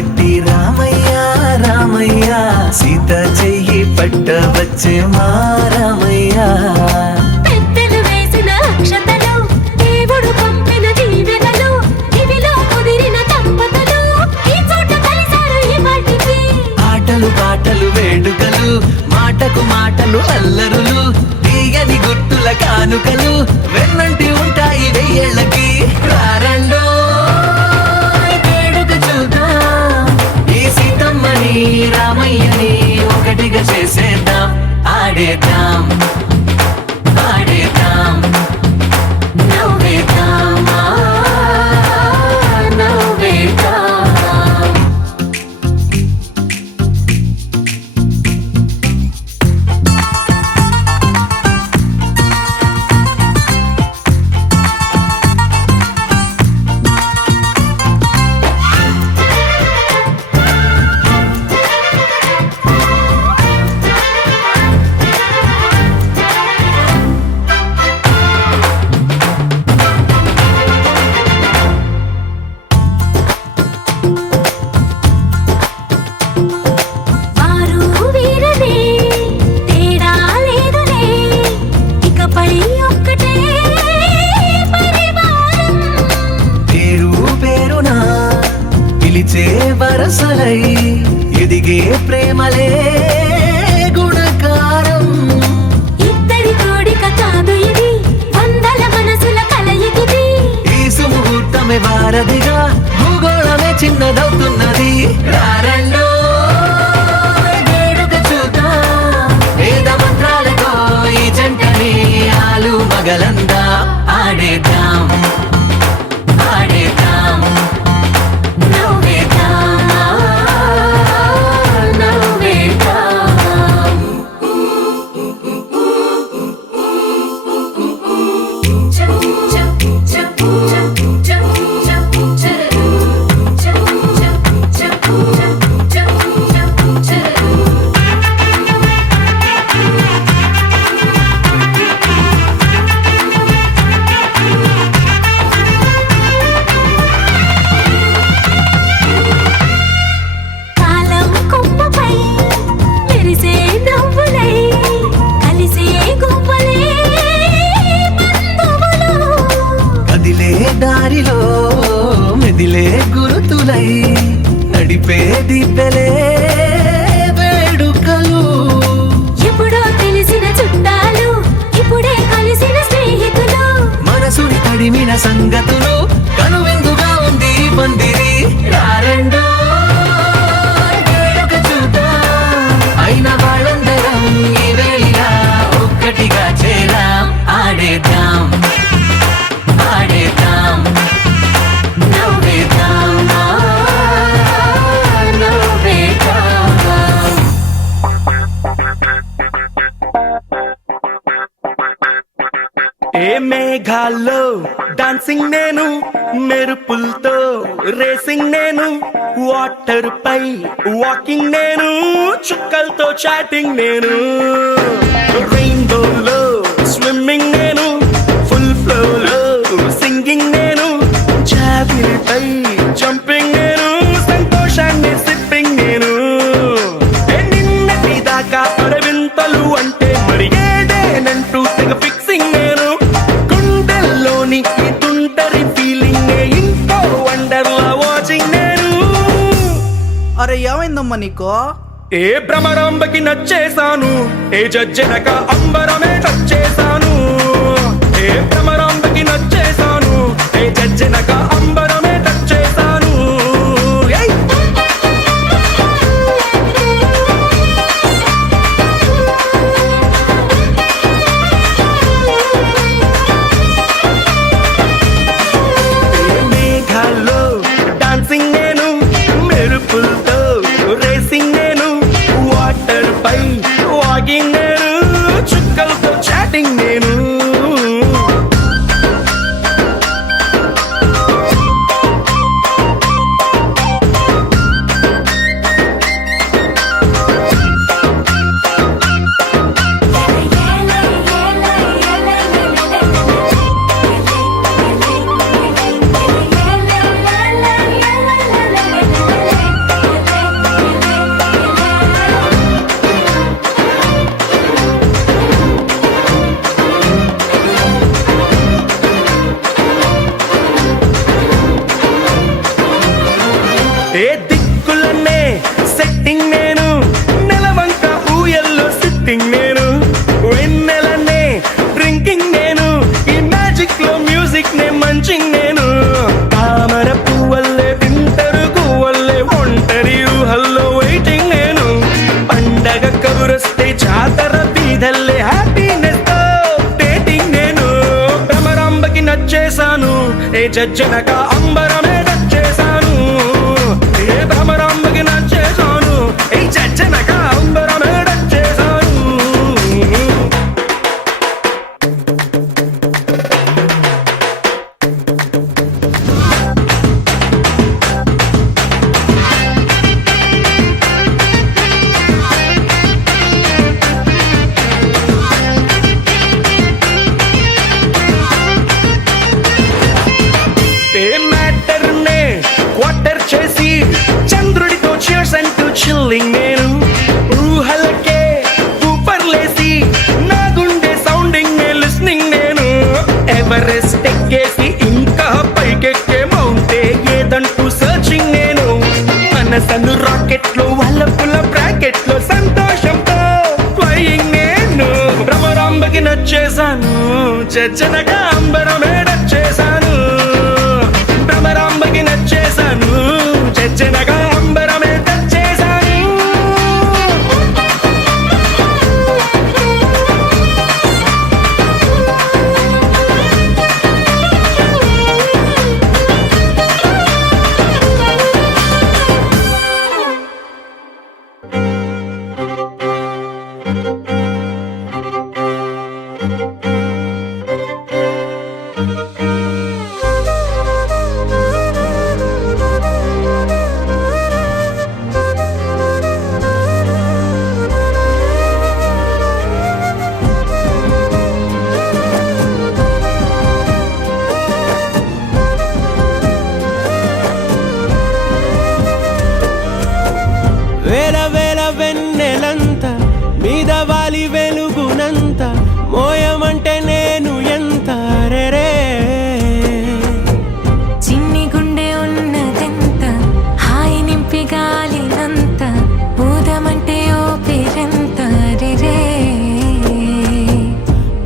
పట్టి రామయ్య రామయ్య సీత చెయ్యి పట్టవచ్చే మా రామయ్య. పెద్దలు వేసిన అక్షతలు దేవుడు పంపిన దీవెనలు ఇవిలో కుదిరిన దంపతులు ఈ చోట కలిసారు ఈ పాటికి. ఆటలు పాటలు వేడుకలు మాటకు మాటలు అల్లరులు తీయని గుర్తుల కానుకలు వెన్నంటి ఉంటాయి వెయ్యేళ్ళకి. రారండో వేడుక చూద్దాం ఈ సీతమ్మని రామయ్యని ఒకటిగా చేసేద్దాం. ఆడేద్దాం ఆడేద్దాం నవ్వేద్దాం నవ్వేద్దాం. వారు వీరనే తేడా లేదులే ఇకపై ఒక్కటే పరివారం. పేరు పేరునా పిలిచే వరసలై ఎదిగే ప్రేమలే గుణకారం. ఇద్దరి కోడిక కాదు ఇది వందల మనసుల కలయికిది. ఈ సుముహూర్తమే వారధిగా భూగోళమే చిన్నదవుతున్నది. రారండో వేడుక చూద్దాం వేద మంత్రాలతో ఈ జంటని ఆలు మగలందా. ఆడేద్దాం ఆడేద్దాం నవ్వేద్దాం నవ్వేద్దాం. కాలం కొమ్మపై మెరిసే నవ్వులై కలిసే గువ్వలే బంధువులు. కదిలే దారిలో మెదిలే గురుతులై నడిపే దిబ్బెలే వేడుకలు. ఎప్పుడో తెలిసిన చుట్టాలు ఇప్పుడే కలిసిన స్నేహితులు. మనసుని తడిమిన సంగతులు కనువిందుగా ఉంది ఈ పందిరి. రారండో వేడుక చూద్దాం అయిన వాళ్ళందరం ఈ వేళ ఒక్కటిగా చేరాం. ఆడేద్దాం ఆడేద్దాం నవ్వేద్దాం నవ్వేద్దాం. ఏ మేఘాల్లో డాన్సింగ్ నేను మెరుపులతో రేసింగ్ నేను వాటర్ పై వాకింగ్ నేను చుక్కలతో చాటింగ్ నేను రెయిన్బోలో స్విమ్మింగ్ నేను ఫుల్ ఫ్లోలో సింగింగ్ నేను జాబిలిపై జంపింగ్ నేను సంతోషాన్ని సిప్పింగ్ నేను నిన్నటి దాకా అడవింతలు అంటే మరి ఏదేనంటూ తెగ ఫిక్సింగ్ నేను గుండెల్లోని ఈ తుంటరి ఫీలింగ్ ఇంకో వండర్లా వాచింగ్ నేను. అరే ఏమైందమ్మా నీకో? ఏ భ్రమరాంబకి నచ్చేసాను ఏ జజ్జనక అంబరమే నచ్చేసాను. ఏ భ్రమరాంబకి నచ్చేసాను ఏ జజ్జనక అంబరమే నచ్చేసాను. ఏయ్! మేఘాల్లో డాన్సింగ్ నేను మెరుపులతో రేసింగ్ నేను వాటర్ పై వాకింగ్ నేను చుక్కలతో చాటింగ్ నేను. లైటింగ్ నేను, వెన్నెలనే డ్రింకింగ్ నేను, ఈ మ్యాజిక్ లో మ్యూజిక్ నే మంచింగ్ నేను. తామర పువ్వల్లే వింటరు గువ్వల్లే ఒంటరి ఊహల్లో వెయిటింగ్ నేను. పండగ కబురొస్తే జాతర బీదల్లే హ్యాపీనెస్ తో డేటింగ్ నేను. భ్రమరాంబకి నచ్చేశాను, ఏ జజ్జనక అంబరమే నచ్చేశాను. ఏ భ్రమరాంబకి నచ్చేశాను, ఏ జజ్జనక అంబరమే నచ్చేశాను. ఏ మ్యాటర్ నే క్వార్టర్ చేసి చంద్రుడితో cheers అంటూ చిల్లింగ్ నేను. ఊహలకే ఊపర్లేసి నా గుండె సౌండింగ్ నే లిస్నింగ్ నేను. ఎవరెస్ట్ ఎక్కేసి ఇంకా పైకెక్కే మౌంటే ఏదంటూ సర్చింగ్ నేను. మనసను రాకెట్ లో వల్లపుల బ్రాకెట్ లో సంతోషంతో ఫ్లయింగ్ నేను. భ్రమరాంబకి నచ్చేశాను, చచ్చనగా అంబరమే నచ్చేశాను. భ్రమరాంబకి నచ్చేశాను, చచ్చనగా అంబరమే నచ్చేశాను. వేల వేల వెన్నెలంత మీద వాలి వెలుగునంత మోయమంటే నేను ఎంత రెరే. చిన్ని గుండె ఉన్నదెంత హాయి నింపి గాలినంత ఊదమంటే ఓపిరెంత రే.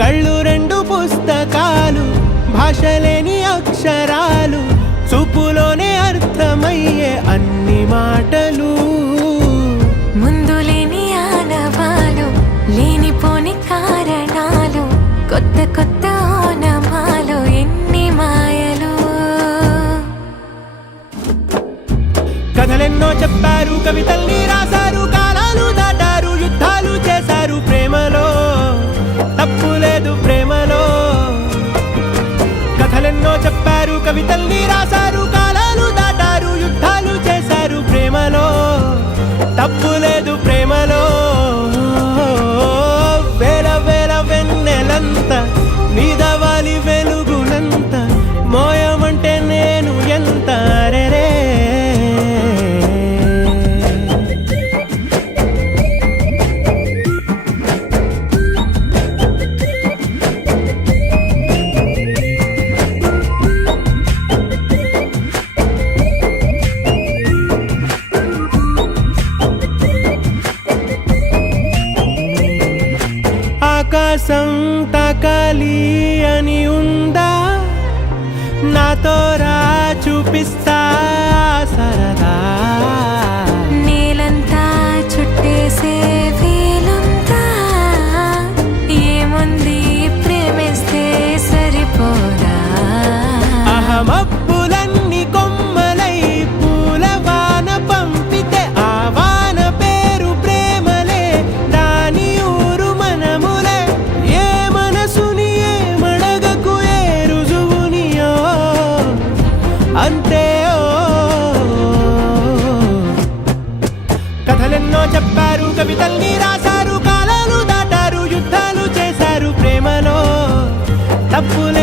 కళ్ళు రెండు పుస్తకాలు, భాష లేని అక్షరాలు, చూపులోనే అర్థమయ్యే అన్ని మాటలు. ముందు లేని ఆనవాలు, లేనిపోని కారణాలు, కొత్త కొత్త ఓనమాలు, ఎన్ని మాయలు. కథలెన్నో చెప్పారు, కవితల్ని రాశారు, కాలాలు దాటారు, యుద్ధాలు చేశారు ప్రేమలో. తప్పు లేదు ప్రేమలో. కథలెన్నో చెప్పారు, కవితల్ని రాశారు, కాలాలు దాటారు, యుద్ధాలు చేశారు ప్రేమలో. తప్పు లేదు ప్రేమలో. వేల వేల వెన్నెలంత మీద వాలి వెలుగునంత మోయమంటే నేను ఎంత రెరే. ఆకాశం తాకాలి అని ఉందా, నాతో రా చూపిస్తా సరదా. నేలంతా చుట్టేసే వీలుందా, ఏముంది ప్రేమిస్తే సరిపోదా. అహమబ్బులన్నీ కొమ్మలై పూల వాన పంపితే ఆ వాన పేరు ప్రేమలే, దాని ఊరు మనములే. ఏ మనసుని ఏ మడగకు ఏ రుజువునియో అంతే. కథలెన్నో చెప్పారు, కవితల్ని రాశారు, కాలాలు దాటారు, యుద్ధాలు చేశారు ప్రేమలో. తప్పులే